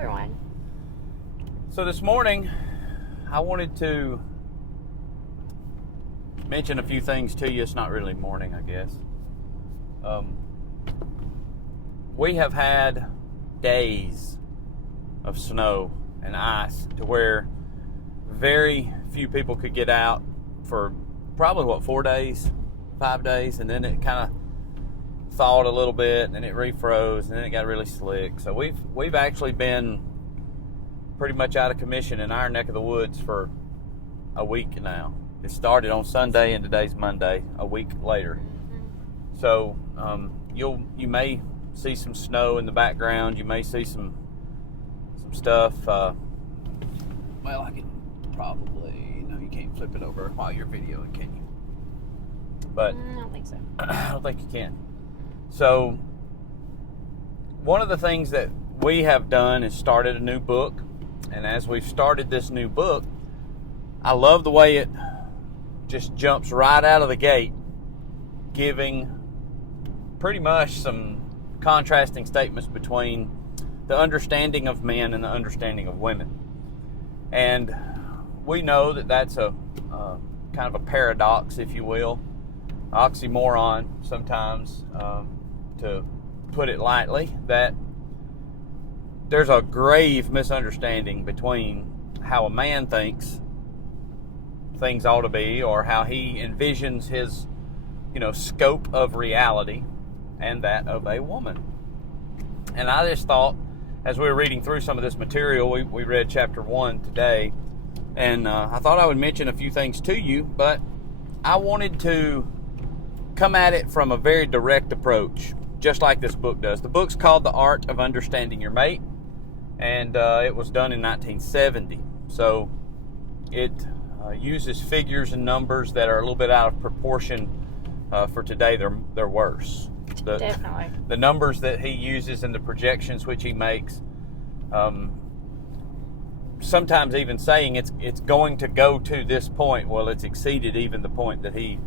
everyone. So this morning, I wanted to mention a few things to you. It's not really morning, I guess. We have had days of snow and ice to where very few people could get out for probably, 4 days, 5 days, and then it kind of thawed a little bit, and then it refroze, and then it got really slick. So we've actually been pretty much out of commission in our neck of the woods for a week now. It started on Sunday, and today's Monday, a week later. So you may see some snow in the background. You may see some stuff. Well, I can probably, no, you can't flip it over while you're videoing, can you? But I don't think so. I don't think you can. So one of the things that we have done is started a new book. And as we've started this new book, I love the way it just jumps right out of the gate, giving pretty much some contrasting statements between the understanding of men and the understanding of women. And we know that that's a kind of a paradox, if you will, oxymoron sometimes, to put it lightly, that there's a grave misunderstanding between how a man thinks things ought to be, or how he envisions his, scope of reality, and that of a woman. And I just thought, as we were reading through some of this material, we read chapter 1 today, and I thought I would mention a few things to you, but I wanted to come at it from a very direct approach, just like this book does. The book's called The Art of Understanding Your Mate, and it was done in 1970. So it uses figures and numbers that are a little bit out of proportion. For today, they're worse. Definitely. The numbers that he uses and the projections which he makes, sometimes even saying it's going to go to this point, well, it's exceeded even the point that he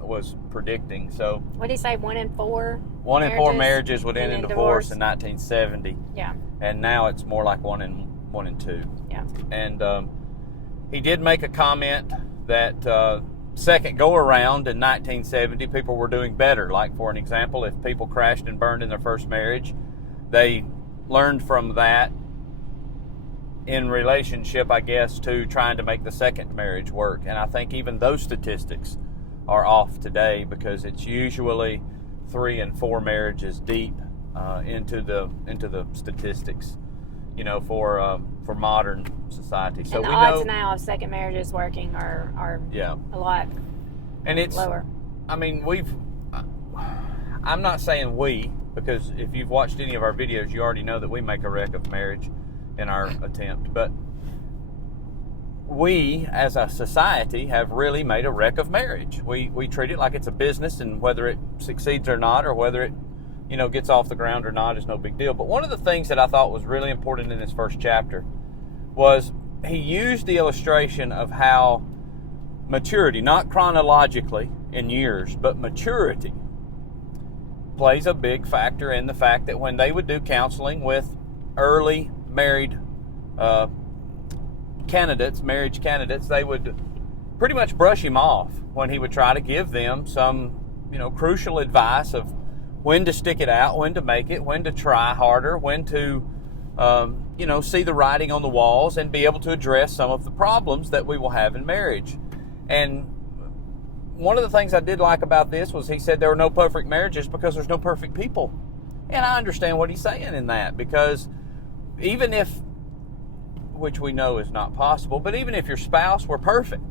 was predicting. So What did he say? 1 in 4? 1 in 4 marriages would end in divorce in 1970. Yeah. And now it's more like 1 in 2. Yeah. And he did make a comment that second go around in 1970, people were doing better. Like, for an example, if people crashed and burned in their first marriage, they learned from that in relationship, I guess, to trying to make the second marriage work. And I think even those statistics are off today, because it's usually 3 and 4 marriages deep into the statistics, for modern society. So and the we odds know now of second marriages working are a lot and it's lower. I mean, I'm not saying we, because if you've watched any of our videos, you already know that we make a wreck of marriage in our attempt. But we, as a society, have really made a wreck of marriage. We treat it like it's a business, and whether it succeeds or not, or whether it gets off the ground or not, is no big deal. But one of the things that I thought was really important in this first chapter was he used the illustration of how maturity, not chronologically in years, but maturity plays a big factor in the fact that when they would do counseling with early married marriage candidates, they would pretty much brush him off when he would try to give them some, crucial advice of when to stick it out, when to make it, when to try harder, when to, see the writing on the walls and be able to address some of the problems that we will have in marriage. And one of the things I did like about this was he said there are no perfect marriages because there's no perfect people. And I understand what he's saying in that, because even if, which we know is not possible, but even if your spouse were perfect,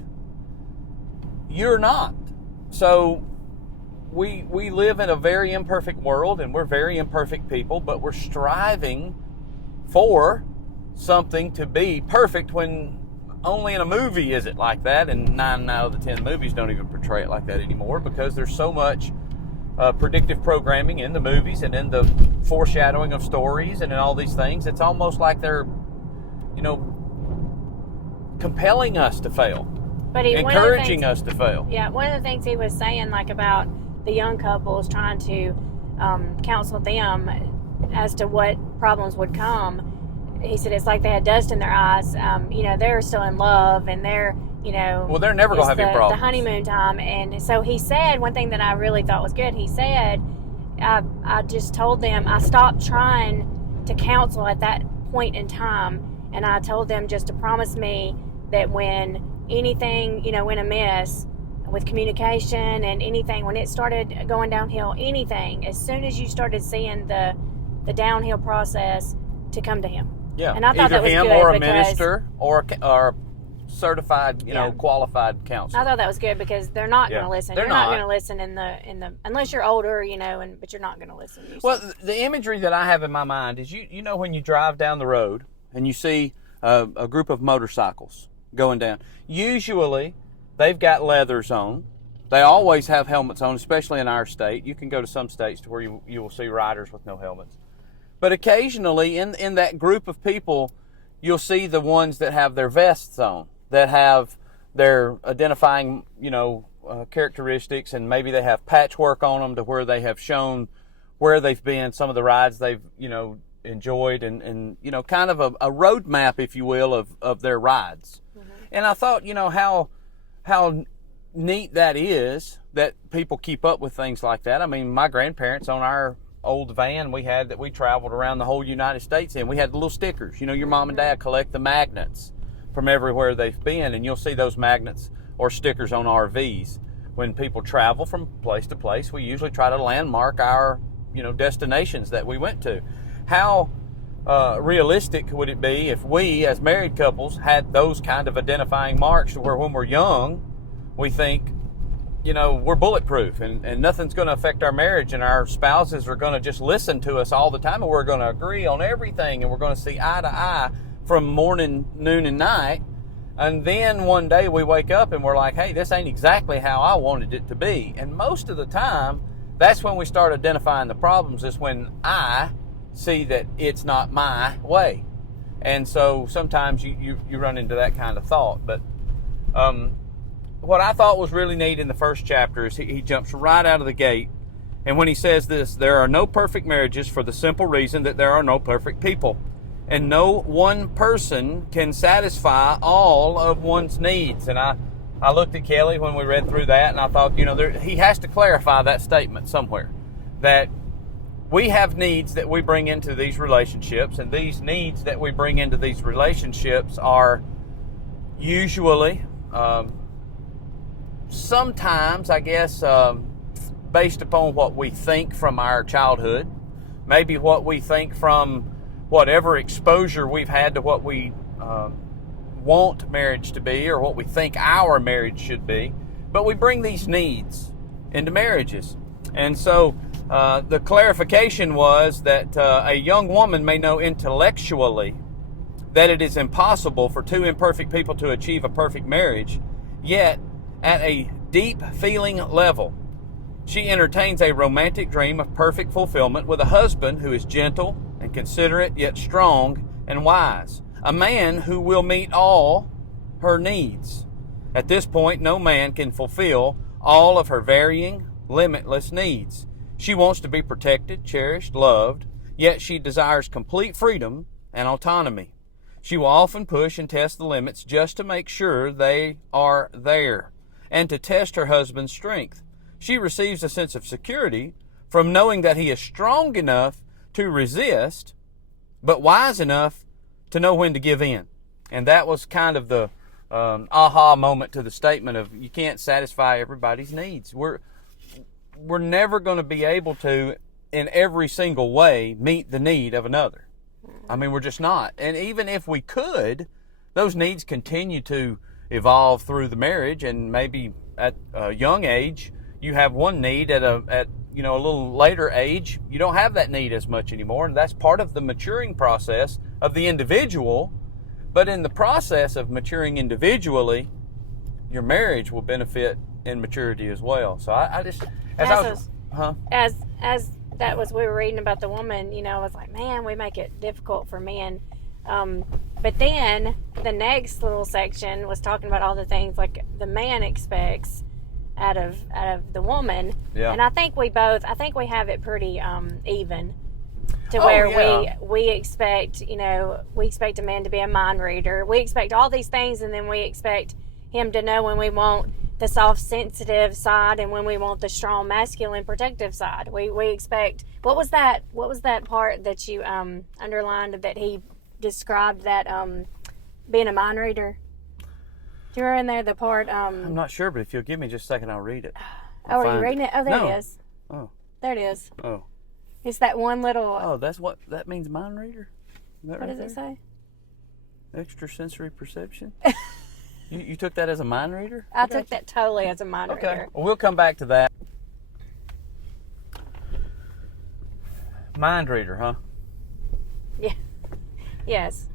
you're not. So we live in a very imperfect world, and we're very imperfect people, but we're striving for something to be perfect, when only in a movie is it like that, and 9 out of the 10 movies don't even portray it like that anymore, because there's so much predictive programming in the movies and in the foreshadowing of stories and in all these things. It's almost like they're, compelling us to fail, but encouraging us to fail. Yeah, one of the things he was saying, like about the young couples, trying to counsel them as to what problems would come, he said it's like they had dust in their eyes. They're still in love, and they're, well, they're never going to have any problems. The honeymoon time. And so he said, one thing that I really thought was good, he said, I just told them, I stopped trying to counsel at that point in time, and I told them just to promise me that when anything, went amiss with communication and anything, when it started going downhill, anything, as soon as you started seeing the downhill process, to come to him. Yeah, and I thought either that was him good or a because, minister or certified, qualified counselor. I thought that was good because they're not going to listen. You're not going to listen in the unless you're older, but you're not going to listen. Well, the imagery that I have in my mind is when you drive down the road and you see a group of motorcycles going down. Usually, they've got leathers on. They always have helmets on, especially in our state. You can go to some states to where you will see riders with no helmets. But occasionally, in that group of people, you'll see the ones that have their vests on, that have their identifying, characteristics, and maybe they have patchwork on them to where they have shown where they've been, some of the rides they've, enjoyed, and kind of a roadmap, if you will, of their rides. Mm-hmm. And I thought, how neat that is that people keep up with things like that. I mean, my grandparents, on our old van we had that we traveled around the whole United States in, we had the little stickers. Your mom and dad collect the magnets from everywhere they've been, and you'll see those magnets or stickers on RVs. When people travel from place to place, we usually try to landmark our, destinations that we went to. How realistic would it be if we, as married couples, had those kind of identifying marks to where when we're young, we think, we're bulletproof and nothing's going to affect our marriage, and our spouses are going to just listen to us all the time, and we're going to agree on everything, and we're going to see eye to eye from morning, noon, and night. And then one day we wake up and we're like, hey, this ain't exactly how I wanted it to be. And most of the time, that's when we start identifying the problems, is when I see that it's not my way. And so sometimes you run into that kind of thought. But what I thought was really neat in the first chapter is he jumps right out of the gate. And when he says this, there are no perfect marriages for the simple reason that there are no perfect people. And no one person can satisfy all of one's needs. And I looked at Kelly when we read through that, and I thought, he has to clarify that statement somewhere. That we have needs that we bring into these relationships, and these needs that we bring into these relationships are usually, sometimes, I guess, based upon what we think from our childhood, maybe what we think from whatever exposure we've had to what we want marriage to be, or what we think our marriage should be. But we bring these needs into marriages. And so the clarification was that a young woman may know intellectually that it is impossible for two imperfect people to achieve a perfect marriage, yet at a deep feeling level, she entertains a romantic dream of perfect fulfillment with a husband who is gentle and considerate, yet strong and wise. A man who will meet all her needs. At this point, no man can fulfill all of her varying, limitless needs. She wants to be protected, cherished, loved, yet she desires complete freedom and autonomy. She will often push and test the limits just to make sure they are there, and to test her husband's strength. She receives a sense of security from knowing that he is strong enough to resist, but wise enough to know when to give in. And that was kind of the aha moment to the statement of you can't satisfy everybody's needs. We're never going to be able to, in every single way, meet the need of another. I mean, we're just not. And even if we could, those needs continue to evolve through the marriage, and maybe at a young age, you have one need at a little later age, you don't have that need as much anymore, and that's part of the maturing process of the individual. But in the process of maturing individually, your marriage will benefit in maturity as well. So I just, as that was, we were reading about the woman, I was like, man, we make it difficult for men. But then the next little section was talking about all the things like the man expects out of the woman. Yeah. And I think we have it pretty even. to where we expect, we expect a man to be a mind reader. We expect all these things, and then we expect him to know when we want the soft, sensitive side and when we want the strong, masculine, protective side. We expect. What was that part that you underlined that he described that being a mind reader? Do you remember in there the part? I'm not sure, but if you'll give me just a second, I'll read it. Are you reading it? Oh, there it is. Oh. There it is. Oh. It's that one little... Oh, that's what that means, mind reader? What does it say? Extrasensory perception? you took that as a mind reader? I took that totally as a mind reader. Okay. Well, we'll come back to that. Mind reader, huh? Yeah. Yes.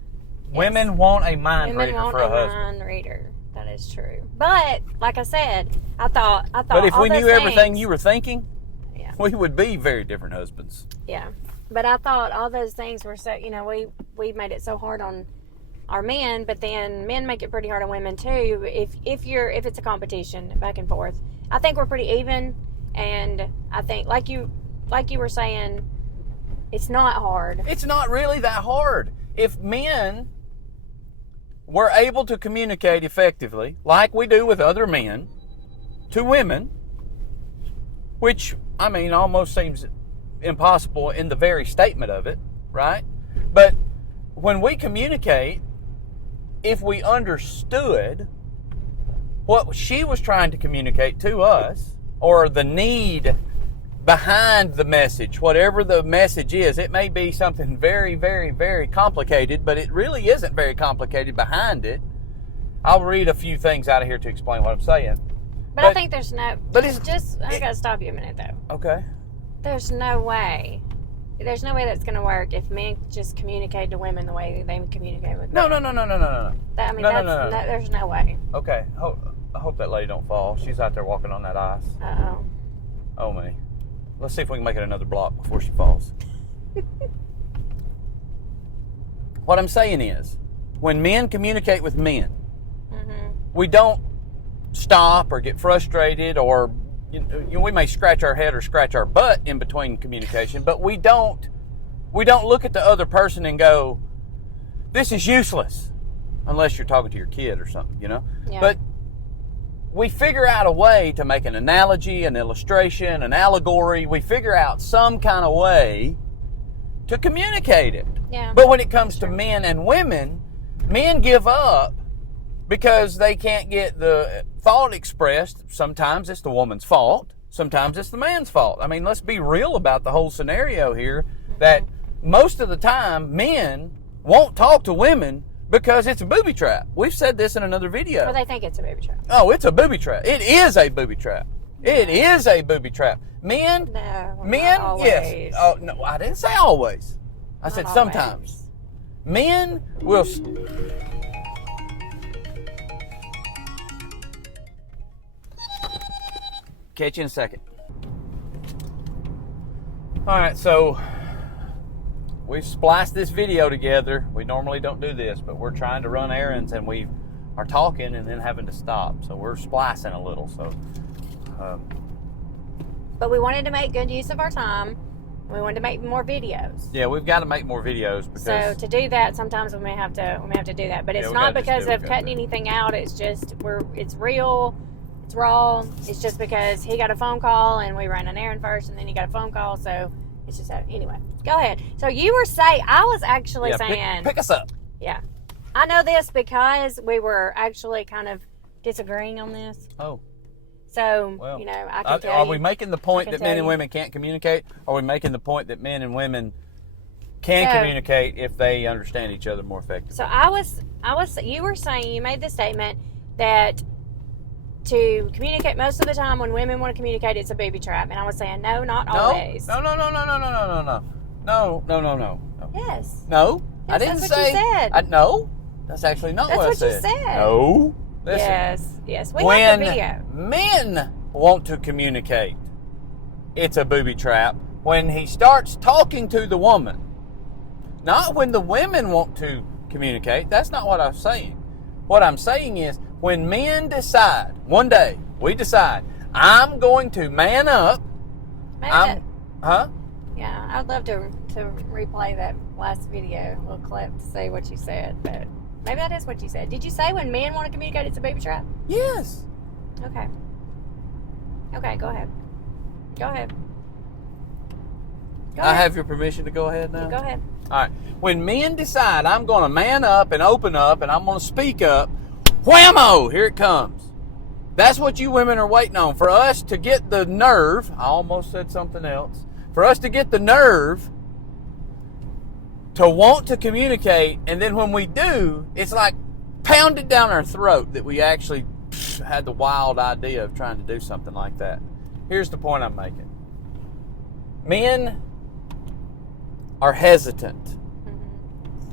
Women want a mind reader for a husband. Women want a mind reader. That is true. But, like I said, I thought. But if we knew everything you were thinking... Yeah. We would be very different husbands. Yeah. But I thought all those things were so, we made it so hard on our men, but then men make it pretty hard on women too. If it's a competition back and forth. I think we're pretty even, and I think like you were saying, it's not hard. It's not really that hard. If men were able to communicate effectively, like we do with other men, to women, which, I mean, almost seems impossible in the very statement of it, right? But when we communicate, if we understood what she was trying to communicate to us, or the need behind the message, whatever the message is, it may be something very, very, very complicated, but it really isn't very complicated behind it. I'll read a few things out of here to explain what I'm saying. But I think there's no... But I gotta stop you a minute, though. Okay. There's no way that's going to work if men just communicate to women the way they communicate with men. No. There's no way. Okay. I hope that lady don't fall. She's out there walking on that ice. Uh-oh. Oh, me. Let's see if we can make it another block before she falls. What I'm saying is, when men communicate with men, we don't stop or get frustrated, or we may scratch our head or scratch our butt in between communication, but we don't look at the other person and go, this is useless, unless you're talking to your kid or something, Yeah. But we figure out a way to make an analogy, an illustration, an allegory. We figure out some kind of way to communicate it. Yeah. But when it comes to men and women, men give up because they can't get the thought expressed. Sometimes it's the woman's fault. Sometimes it's the man's fault. I mean, let's be real about the whole scenario here, that most of the time men won't talk to women because it's a booby trap. We've said this in another video. Well, they think it's a booby trap. Oh, it's a booby trap. It is a booby trap. It is a booby trap. Men, not yes. Oh, no, I didn't say always. I said sometimes. Always. Men will... Catch you in a second. All right, so we spliced this video together. We normally don't do this, but we're trying to run errands and we are talking and then having to stop. So we're splicing a little. So, but we wanted to make good use of our time. We wanted to make more videos. Yeah, we've got to make more videos because. So to do that, sometimes we may have to do that. But it's not because of cutting anything out. It's just it's real. It's raw. It's just because he got a phone call and we ran an errand first, and then he got a phone call. So it's just anyway. Go ahead. So you were saying, I was actually saying, pick us up. Yeah, I know this because we were actually kind of disagreeing on this. Oh. So well, I can tell you. Are we making the point that men and women can't communicate? Or are we making the point that men and women can communicate if they understand each other more effectively? So you were saying, you made the statement that to communicate most of the time when women want to communicate, it's a booby trap. And I was saying, no, not always. No. Yes. No. Yes, I didn't that's say. What you said. No. That's actually not what I said. That's what you said. No. Listen. Yes. We have the video. When men want to communicate, it's a booby trap. When he starts talking to the woman, not when the women want to communicate. That's not what I'm saying. What I'm saying is, when men decide, one day, we decide, I'm going to man up. Huh? Huh? Yeah, I'd love to to replay that last video, little clip, to see what you said. But maybe that is what you said. Did you say when men want to communicate, it's a booby trap? Yes. Okay. Okay, go ahead. Go ahead. Go I ahead. have your permission to go ahead now? Go ahead. All right. When men decide I'm going to man up and open up and I'm going to speak up, whammo, here it comes. That's what you women are waiting on. For us to get the nerve, I almost said something else, for us to get the nerve to want to communicate, and then when we do, it's like pounded down our throat that we actually had the wild idea of trying to do something like that. Here's the point I'm making. Men are hesitant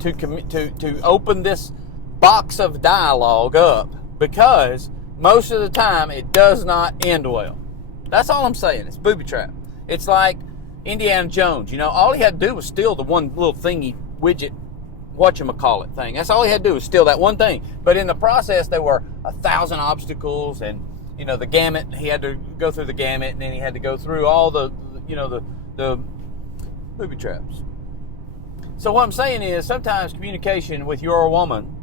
to open this box of dialogue up because most of the time it does not end well. That's all I'm saying. It's booby trap. It's like Indiana Jones. You know, all he had to do was steal the one little thingy widget, whatchamacallit thing. That's all he had to do was steal that one thing. But in the process, there were 1,000 obstacles, and you know the gamut. He had to go through the gamut, and then he had to go through all the booby traps. So what I'm saying is, sometimes communication with your woman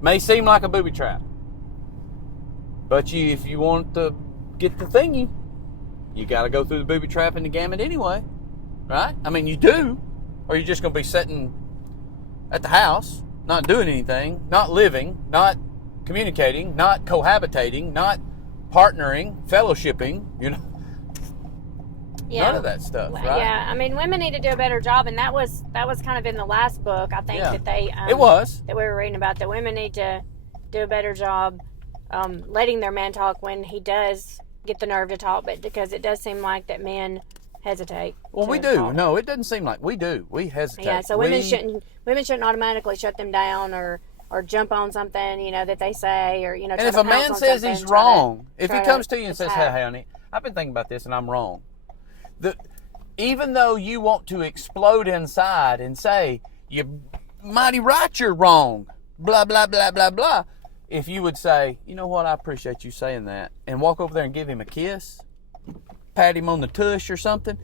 may seem like a booby trap, but if you want to get the thingy, you got to go through the booby trap and the gamut anyway, right? I mean, you do, or you're just going to be sitting at the house, not doing anything, not living, not communicating, not cohabitating, not partnering, fellowshipping, you know. Yeah. None of that stuff, right? Yeah, I mean, women need to do a better job, and that was kind of in the last book. I think that they it was that we were reading about, that women need to do a better job letting their man talk when he does get the nerve to talk, but because it does seem like that men hesitate. Well, we do. Talk. No, it doesn't seem like we do. We hesitate. Yeah, so women shouldn't automatically shut them down or jump on something, you know, that they say, or, you know. And if a man says he's wrong, if he comes to you and says, "Hey, honey, I've been thinking about this and I'm wrong," even though you want to explode inside and say, "You're mighty right, you're wrong," blah blah blah blah blah. If you would say, "You know what, I appreciate you saying that," and walk over there and give him a kiss, pat him on the tush or something,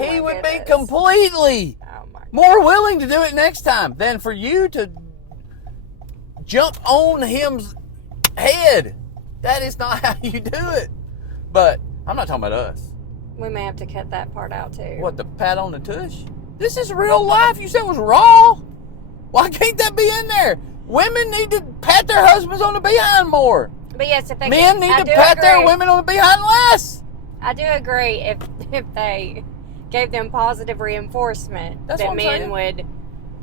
he would be completely more willing to do it next time than for you to jump on him's head. That is not how you do it. But I'm not talking about us. We may have to cut that part out too. What, the pat on the tush? This is real life. You said it was raw. Why can't that be in there? Women need to pat their husbands on the behind more. But yes, if they men need to pat their women on the behind less. I do agree if they gave them positive reinforcement, that's that what men saying. Would,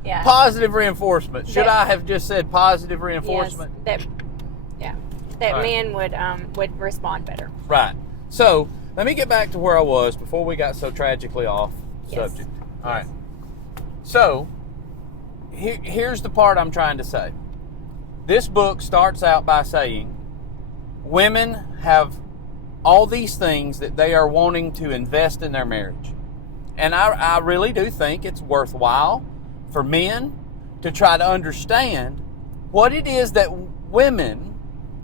yeah. Positive reinforcement. Should I have just said positive reinforcement? Yes, that men would respond better. Right. So let me get back to where I was before we got so tragically off subject. All right. So here's the part I'm trying to say. This book starts out by saying women have all these things that they are wanting to invest in their marriage. And I really do think it's worthwhile for men to try to understand what it is that women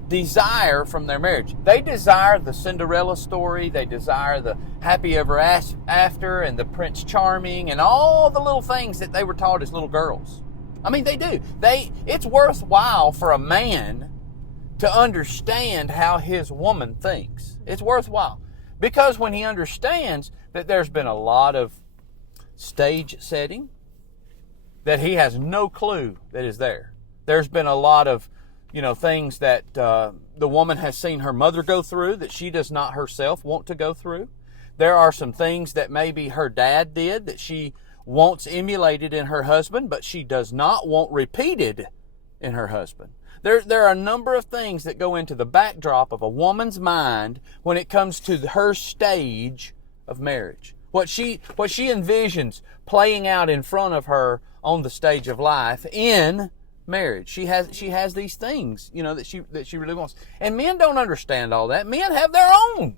desire from their marriage. They desire the Cinderella story. They desire the happy ever after and the Prince Charming and all the little things that they were taught as little girls. I mean, they do. It's worthwhile for a man to understand how his woman thinks. It's worthwhile. Because when he understands that there's been a lot of stage setting that he has no clue that is there. There's been a lot of, things that the woman has seen her mother go through that she does not herself want to go through. There are some things that maybe her dad did that she wants emulated in her husband, but she does not want repeated in her husband. There are a number of things that go into the backdrop of a woman's mind when it comes to her stage of marriage. What she envisions playing out in front of her on the stage of life in marriage. She has these things, that she really wants. And men don't understand all that. Men have their own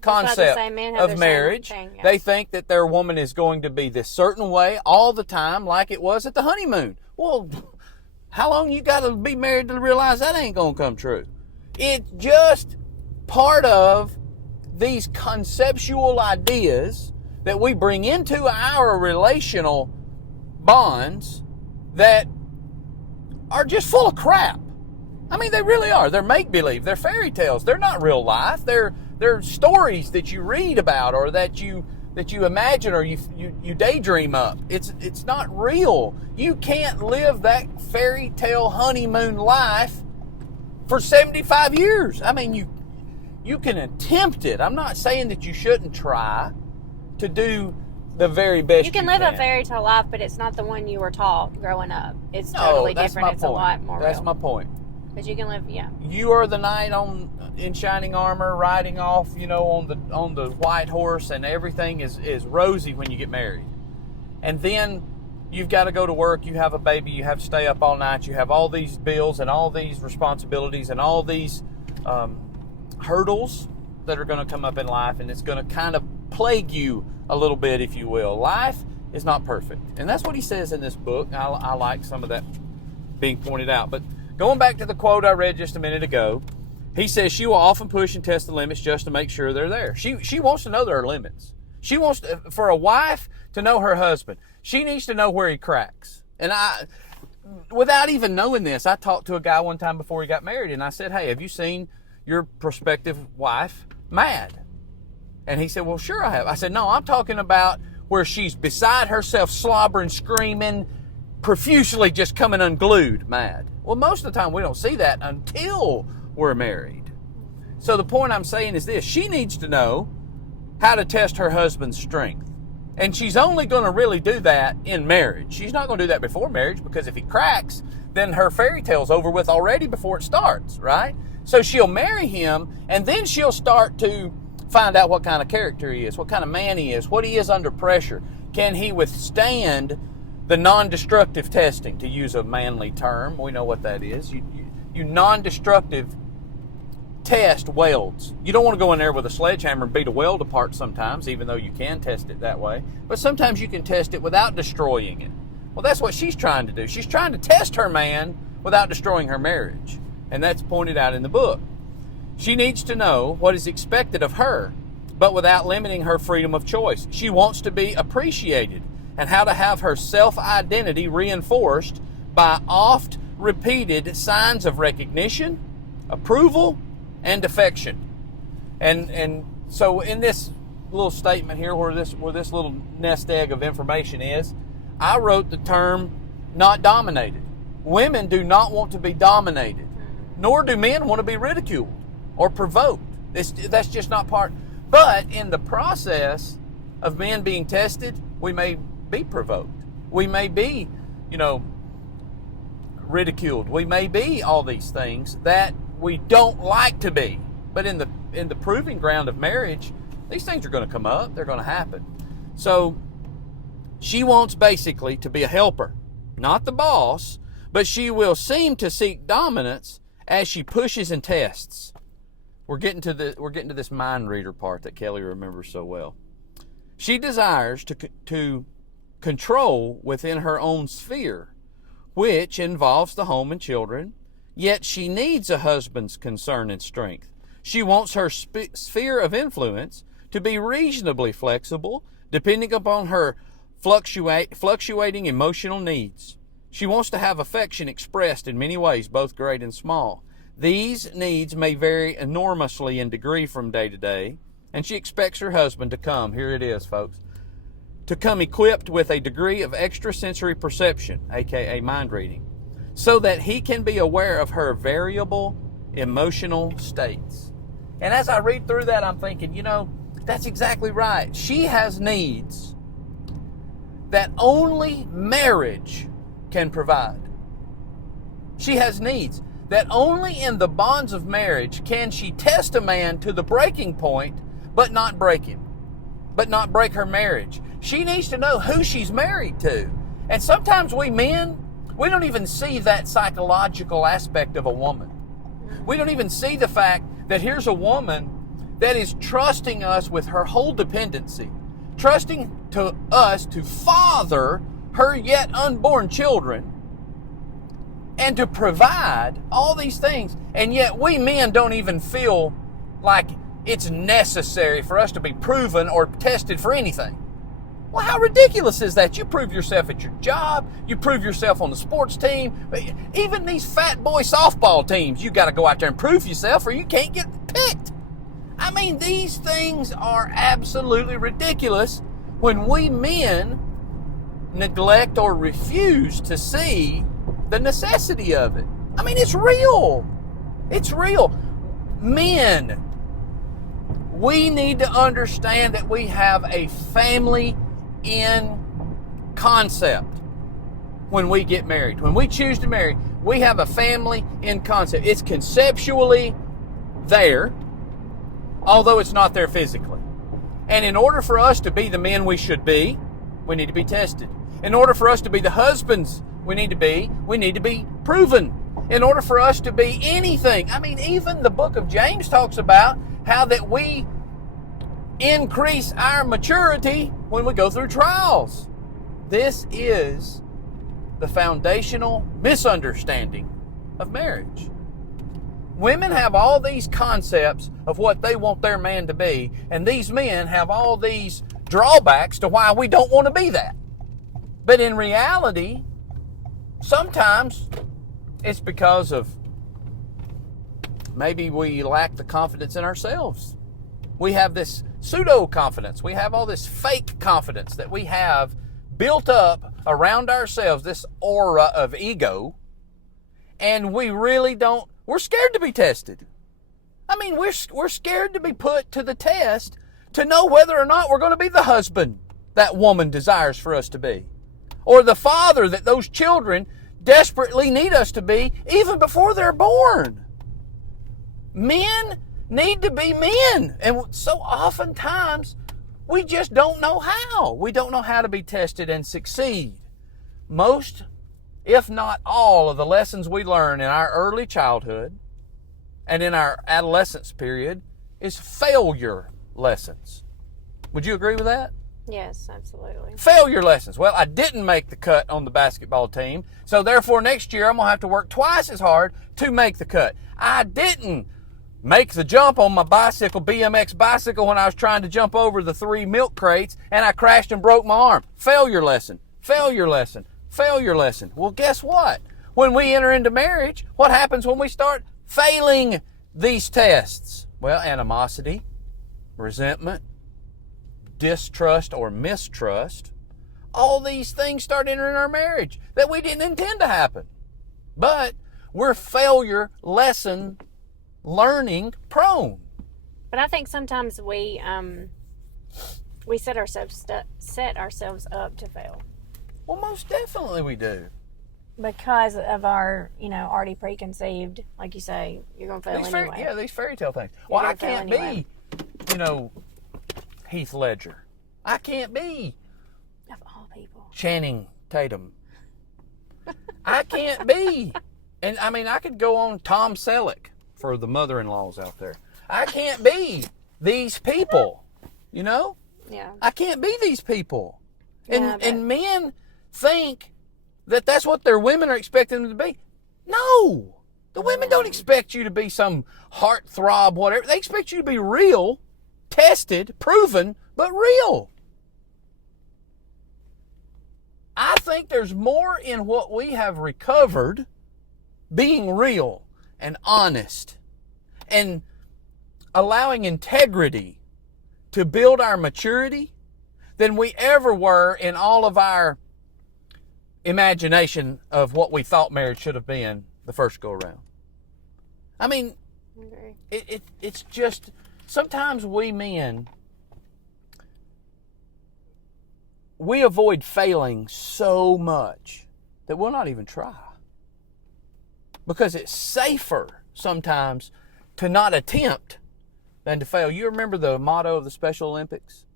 concept of marriage. They think that their woman is going to be this certain way all the time, like it was at the honeymoon. Well, how long you got to be married to realize that ain't going to come true? It's just part of these conceptual ideas that we bring into our relational bonds that are just full of crap. I mean, they really are. They're make-believe. They're fairy tales. They're not real life. They're stories that you read about or that you imagine or you daydream up. It's not real. You can't live that fairy tale honeymoon life for 75 years. I mean, you can attempt it. I'm not saying that you shouldn't try to do the very best you can live a fairy tale life, but it's not the one you were taught growing up. It's totally different. It's a lot more That's real. my point. But you can live, yeah. You are the knight in shining armor, riding off, on the white horse, and everything is rosy when you get married. And then you've got to go to work, you have a baby, you have to stay up all night, you have all these bills and all these responsibilities and all these hurdles that are going to come up in life, and it's going to kind of plague you a little bit, if you will. Life is not perfect. And that's what he says in this book. I like some of that being pointed out. But going back to the quote I read just a minute ago, he says she will often push and test the limits just to make sure they're there. She wants to know there are limits. She wants for a wife to know her husband. She needs to know where he cracks. And without even knowing this, I talked to a guy one time before he got married, and I said, "Hey, have you seen your prospective wife mad?" And he said, "Well, sure I have." I said, "No, I'm talking about where she's beside herself, slobbering, screaming, profusely just coming unglued mad." Well, most of the time we don't see that until we're married. So the point I'm saying is this: she needs to know how to test her husband's strength. And she's only going to really do that in marriage. She's not going to do that before marriage, because if he cracks, then her fairy tale's over with already before it starts, right? So she'll marry him, and then she'll start to find out what kind of character he is, what kind of man he is, what he is under pressure. Can he withstand the non-destructive testing, to use a manly term? We know what that is. You non-destructive test welds. You don't want to go in there with a sledgehammer and beat a weld apart sometimes, even though you can test it that way. But sometimes you can test it without destroying it. Well, that's what she's trying to do. She's trying to test her man without destroying her marriage. And that's pointed out in the book. She needs to know what is expected of her, but without limiting her freedom of choice. She wants to be appreciated and how to have her self-identity reinforced by oft-repeated signs of recognition, approval, and affection. And so in this little statement here, where this little nest egg of information is, I wrote the term "not dominated." Women do not want to be dominated, nor do men want to be ridiculed or provoked. That's just not part. But in the process of men being tested, we may be provoked. We may be, ridiculed. We may be all these things that we don't like to be. But in the proving ground of marriage, these things are going to come up. They're going to happen. So she wants basically to be a helper, not the boss, but she will seem to seek dominance as she pushes and tests. We're getting to this mind reader part that Kelly remembers so well. She desires to control within her own sphere, which involves the home and children, yet she needs a husband's concern and strength. She wants her sphere of influence to be reasonably flexible, depending upon her fluctuating emotional needs. She wants to have affection expressed in many ways, both great and small. These needs may vary enormously in degree from day to day, and she expects her husband to come, here it is, folks, to come equipped with a degree of extrasensory perception, aka mind reading, so that he can be aware of her variable emotional states. And as I read through that, I'm thinking, that's exactly right. She has needs that only marriage can provide. She has needs that only in the bonds of marriage can she test a man to the breaking point, but not break him, but not break her marriage. She needs to know who she's married to. And sometimes we men, we don't even see that psychological aspect of a woman. We don't even see the fact that here's a woman that is trusting us with her whole dependency, trusting to us to father her yet unborn children and to provide all these things. And yet we men don't even feel like it's necessary for us to be proven or tested for anything. Well, how ridiculous is that? You prove yourself at your job. You prove yourself on the sports team. Even these fat boy softball teams, you got to go out there and prove yourself or you can't get picked. I mean, these things are absolutely ridiculous when we men neglect or refuse to see the necessity of it. I mean, it's real. It's real. Men, we need to understand that we have a family in concept when we get married. When we choose to marry, we have a family in concept. It's conceptually there, although it's not there physically. And in order for us to be the men we should be, we need to be tested. In order for us to be the husbands we need to be proven. In order for us to be anything, I mean, even the book of James talks about how that we increase our maturity when we go through trials. This is the foundational misunderstanding of marriage. Women have all these concepts of what they want their man to be, and these men have all these drawbacks to why we don't want to be that. But in reality, sometimes it's because of maybe we lack the confidence in ourselves. We have this pseudo-confidence. We have all this fake confidence that we have built up around ourselves, this aura of ego, and we really don't, we're scared to be tested. I mean, we're scared to be put to the test to know whether or not we're going to be the husband that woman desires for us to be, or the father that those children desperately need us to be even before they're born. Men need to be men, and so oftentimes we just don't know how. We don't know how to be tested and succeed. Most, if not all, of the lessons we learn in our early childhood and in our adolescence period is failure lessons. Would you agree with that? Yes, absolutely. Failure lessons. Well, I didn't make the cut on the basketball team, so therefore next year I'm going to have to work twice as hard to make the cut. I didn't make the jump on my bicycle, BMX bicycle, when I was trying to jump over the 3 milk crates, and I crashed and broke my arm. Failure lesson. Failure lesson. Failure lesson. Well, guess what? When we enter into marriage, what happens when we start failing these tests? Well, animosity, resentment, distrust or mistrust, all these things start entering our marriage that we didn't intend to happen. But we're failure lesson learning prone. But I think sometimes we set ourselves up to fail. Well, most definitely we do. Because of our, already preconceived, like you say, you're going to fail anyway. These fairy tale things. Well, I can't be, Heath Ledger. I can't be of all people Channing Tatum. I can't be. And I mean, I could go on Tom Selleck for the mother-in-laws out there. I can't be these people, Yeah. I can't be these people. And men think that that's what their women are expecting them to be. No. The women don't expect you to be some heartthrob, whatever. They expect you to be real, tested, proven, but real. I think there's more in what we have recovered being real and honest and allowing integrity to build our maturity than we ever were in all of our imagination of what we thought marriage should have been the first go around. I mean, it's just, sometimes we men, we avoid failing so much that we'll not even try. Because it's safer sometimes to not attempt than to fail. You remember the motto of the Special Olympics?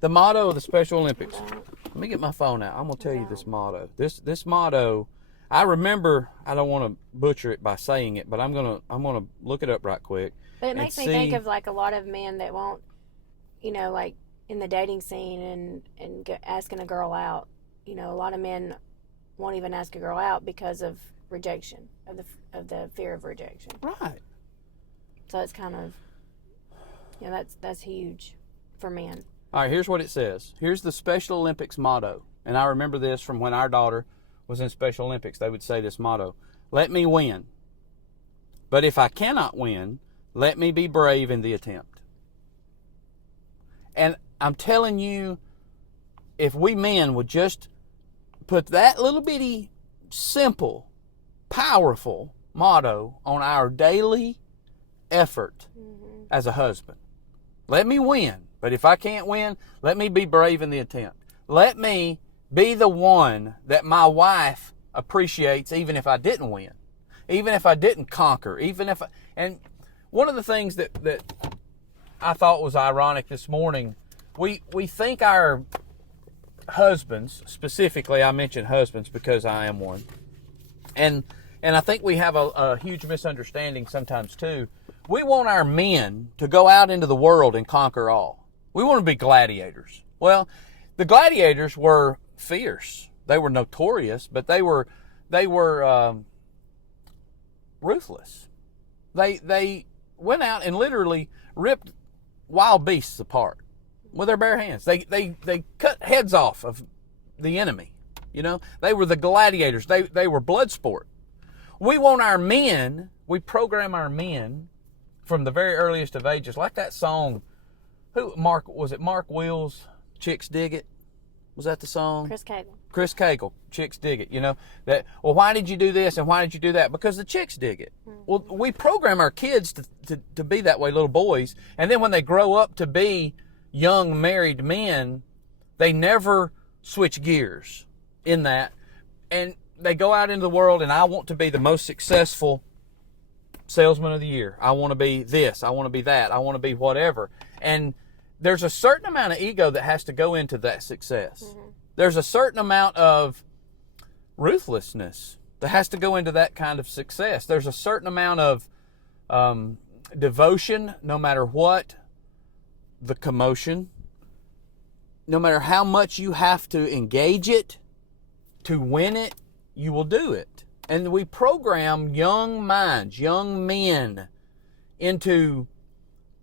The motto of the Special Olympics. Let me get my phone out. I'm going to tell you this motto. This motto, I remember, I don't want to butcher it by saying it, but I'm going to look it up right quick. But it makes me think of like a lot of men that won't, like in the dating scene and asking a girl out. A lot of men won't even ask a girl out because of rejection, of the fear of rejection. Right. So it's kind of Yeah, that's huge for men. All right, here's what it says. Here's the Special Olympics motto. And I remember this from when our daughter was in Special Olympics. They would say this motto: let me win. But if I cannot win, let me be brave in the attempt. And I'm telling you, if we men would just put that little bitty, simple, powerful motto on our daily effort as a husband. Let me win. But if I can't win, let me be brave in the attempt. Let me be the one that my wife appreciates even if I didn't win. Even if I didn't conquer. And one of the things that I thought was ironic this morning, we think our husbands, specifically I mention husbands because I am one, and I think we have a huge misunderstanding sometimes too. We want our men to go out into the world and conquer all. We want to be gladiators. Well, the gladiators were fierce. They were notorious, but they were ruthless. They went out and literally ripped wild beasts apart with their bare hands. They cut heads off of the enemy. You know, they were the gladiators. They were blood sport. We want our men, we program our men from the very earliest of ages, like that song. Mark Wills, Chicks Dig It? Was that the song? Chris Cagle, Chicks Dig It. You know, that, well, why did you do this and why did you do that? Because the chicks dig it. Mm-hmm. Well, we program our kids to be that way, little boys. And then when they grow up to be young married men, they never switch gears in that. And they go out into the world, and I want to be the most successful salesman of the year. I want to be this. I want to be that. I want to be whatever. And there's a certain amount of ego that has to go into that success. Mm-hmm. There's a certain amount of ruthlessness that has to go into that kind of success. There's a certain amount of devotion, no matter what the commotion, no matter how much you have to engage it to win it, you will do it. And we program young minds, young men, into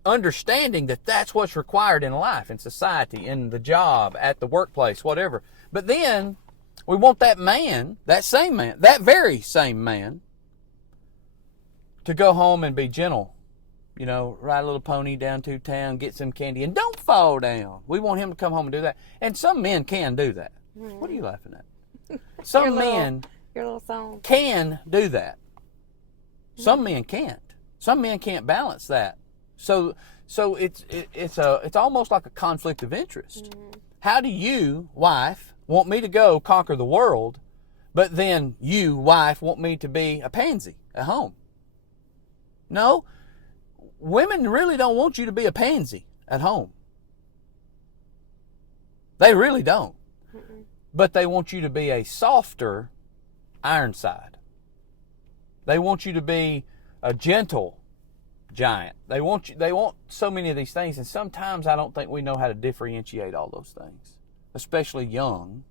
understanding that that's what's required in life, in society, in the job, at the workplace, whatever. But then we want that man, that very same man, to go home and be gentle. You know, ride a little pony down to town, get some candy, and don't fall down. We want him to come home and do that. And some men can do that. Mm. What are you laughing at? Some men your little song can do that. Some men can't. Some men can't balance that. So it's almost like a conflict of interest. Mm-hmm. How do you, wife, want me to go conquer the world, but then you, wife, want me to be a pansy at home? No, women really don't want you to be a pansy at home. They really don't. Mm-mm. But they want you to be a softer Ironside. They want you to be a gentle giant. They want so many of these things, and sometimes I don't think we know how to differentiate all those things, especially young,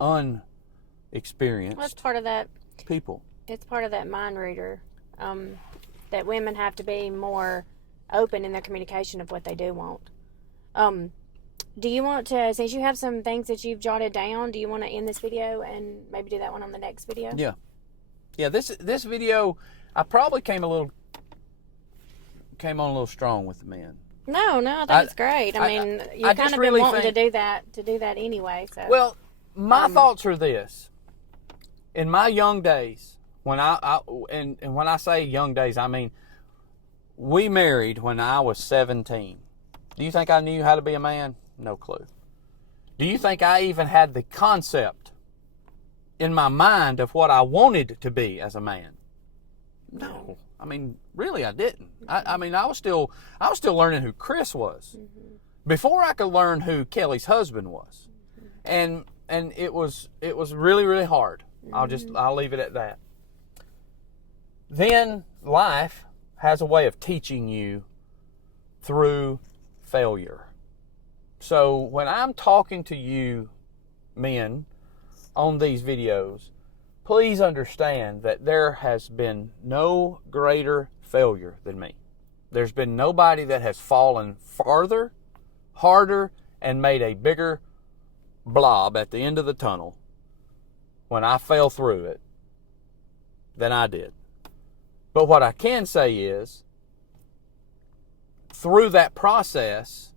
unexperienced. Well, that's part of that people. It's part of that mind reader, that women have to be more open in their communication of what they do want. Do you want to, since you have some things that you've jotted down, do you want to end this video and maybe do that one on the next video? Yeah. This video, I probably came on a little strong with the men. No, I think it's great. I mean, you've kind of been wanting to do that anyway. So. Well, my thoughts are this: in my young days, when and when I say young days, I mean we married when I was 17. Do you think I knew how to be a man? No clue. Do you think I even had the concept in my mind of what I wanted to be as a man? No. I mean, really, I didn't. I mean, I was still learning who Chris was before I could learn who Kelly's husband was, and it was really, really hard. I'll leave it at that. Then life has a way of teaching you through failure. So when I'm talking to you men on these videos, please understand that there has been no greater failure than me. There's been nobody that has fallen farther, harder, and made a bigger blob at the end of the tunnel when I fell through it than I did. But what I can say is, through that process,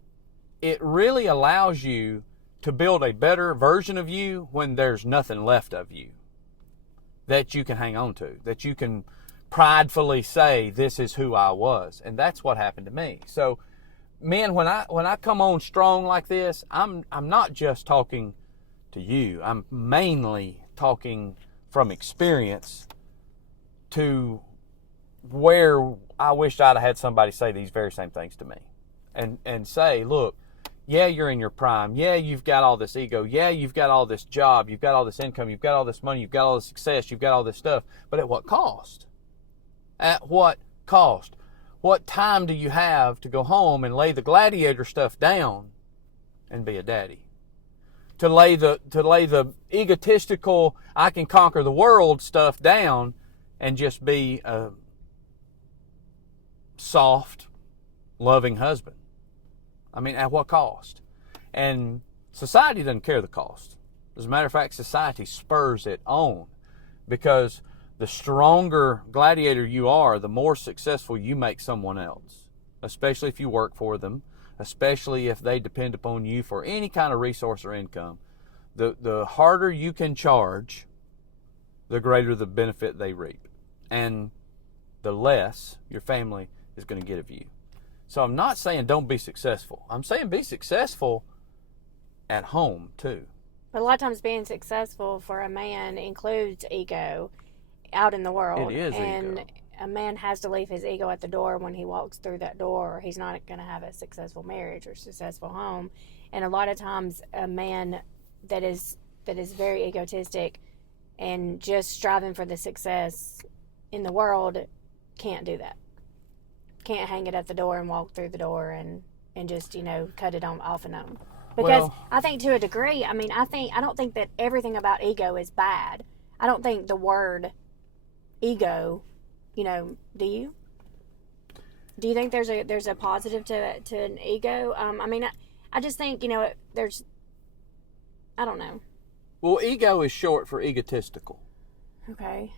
it really allows you to build a better version of you when there's nothing left of you that you can hang on to, that you can pridefully say, this is who I was. And that's what happened to me. So, men, when I come on strong like this, I'm not just talking to you. I'm mainly talking from experience to where I wished I'd have had somebody say these very same things to me. And say, look, yeah, you're in your prime. Yeah, you've got all this ego. Yeah, you've got all this job. You've got all this income. You've got all this money. You've got all this success. You've got all this stuff. But at what cost? At what cost? What time do you have to go home and lay the gladiator stuff down and be a daddy? To lay the egotistical, I can conquer the world stuff down and just be a soft, loving husband. I mean, at what cost? And society doesn't care the cost. As a matter of fact, society spurs it on, because the stronger gladiator you are, the more successful you make someone else, especially if you work for them, especially if they depend upon you for any kind of resource or income. The harder you can charge, the greater the benefit they reap, and the less your family is going to get of you. So I'm not saying don't be successful. I'm saying be successful at home too. But a lot of times being successful for a man includes ego out in the world. It is and ego. A man has to leave his ego at the door when he walks through that door, or he's not going to have a successful marriage or successful home. And a lot of times a man that is very egotistic and just striving for the success in the world can't do that. Can't hang it at the door and walk through the door and just, cut it off and on. Because I think to a degree, I don't think that everything about ego is bad. I don't think the word ego, do you? Do you think there's a positive to an ego? I just think, there's, I don't know. Well, ego is short for egotistical. Okay.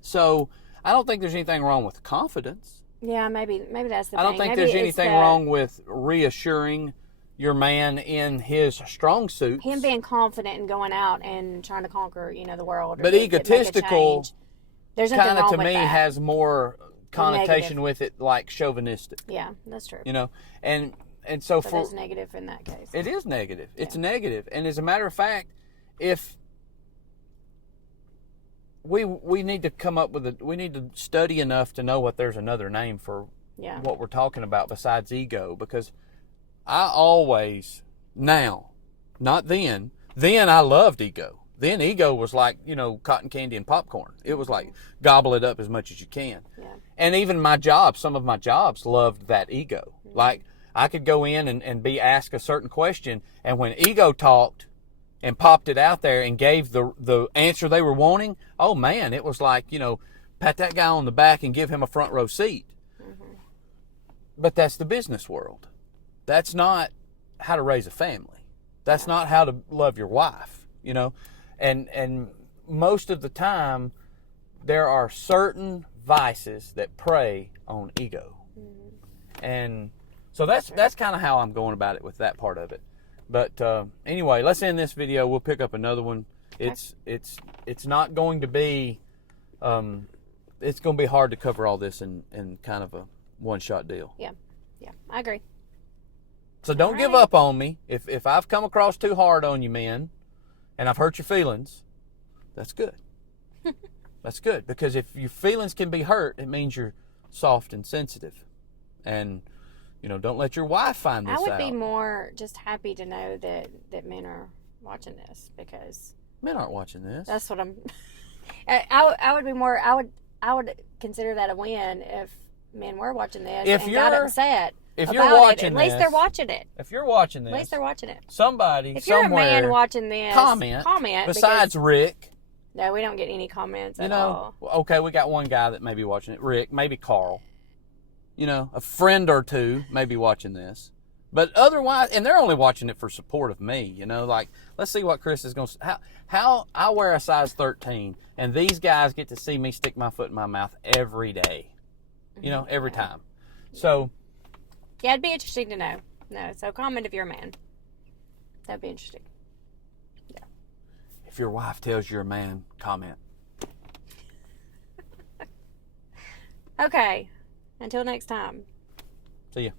So I don't think there's anything wrong with confidence. Yeah, maybe that's the thing. I don't think maybe there's anything wrong with reassuring your man in his strong suits. Him being confident and going out and trying to conquer, the world. But egotistical, there's nothing kind of wrong to with me that. has more connotation Negative. with it, like chauvinistic. Yeah, that's true. And so for it's negative in that case. it is negative. It's negative. And as a matter of fact, if we need to come up with we need to study enough to know what there's another name for what we're talking about besides ego, because I always, now, not then I loved ego. Then ego was like, cotton candy and popcorn. It was like, gobble it up as much as you can. Yeah. And even some of my jobs loved that ego. Mm-hmm. Like, I could go in and be asked a certain question, and when ego talked and popped it out there and gave the answer they were wanting, oh man, it was like, pat that guy on the back and give him a front row seat. Mm-hmm. But that's the business world. That's not how to raise a family. That's not how to love your wife, And most of the time, there are certain vices that prey on ego. Mm-hmm. And so that's kind of how I'm going about it with that part of it. But anyway, let's end this video. We'll pick up another one. Okay. It's not going to be it's going to be hard to cover all this in kind of a one-shot deal. Yeah, I agree. So don't give up on me. If I've come across too hard on you, men, and I've hurt your feelings, that's good. That's good, because if your feelings can be hurt, it means you're soft and sensitive. And, don't let your wife find this out. I would be more just happy to know that men are watching this, because men aren't watching this. That's what I'm. I would be more. I would consider that a win if men were watching this and got upset. If you're watching this, at least they're watching it. If you're watching this, at least they're watching it. Somebody, if you're somewhere, a man watching this, comment. Besides Rick. No, we don't get any comments at all. Okay, we got one guy that may be watching it. Rick, maybe Carl. you know, a friend or two may be watching this. But otherwise, and they're only watching it for support of me, you know, like, let's see what Chris is going to, how I wear a size 13, and these guys get to see me stick my foot in my mouth every day, you know, every time. So. Yeah, it'd be interesting to know. No, so comment if you're a man. That'd be interesting. Yeah. If your wife tells you're a man, comment. Okay. Until next time. See ya.